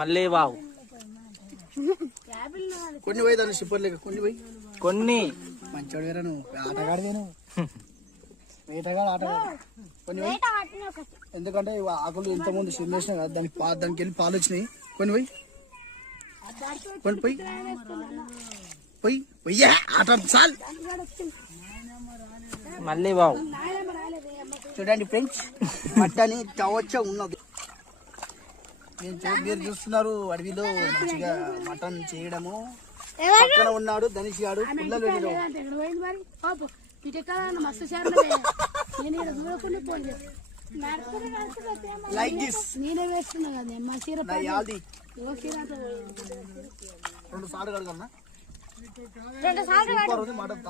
మళ్ళీ వావ్ కొన్ని పోయి దాన్ని షిప్పర్లేక కొన్ని పోయి కొన్ని మంచోడు వేరా నువ్వు ఆటగాడిదేను వేటగాడు ఆటగాడు కొన్ని పోయి ఎందుకంటే ఆకులు ఇంతకుముందు సిద్ధేసినా కదా దానికి వెళ్ళి పాలు వచ్చినాయి కొన్ని పోయి కొన్ని పోయి పోయి పోయ్యా ఆట చాలు మళ్ళీ వావ్ చూడండి ఫ్రెండ్స్ మటన్ చవచ్చ ఉన్నది మీరు చూస్తున్నారు అడవిలో మంచిగా మటన్ చేయడము పక్కన ఉన్నాడు ధనిష్ గాడు పిల్లలు లైక్ దిస్ నేనే వేస్తున్నా కదా మా చీర 2 సార్లు కడగలనా 2 సార్లు మటన్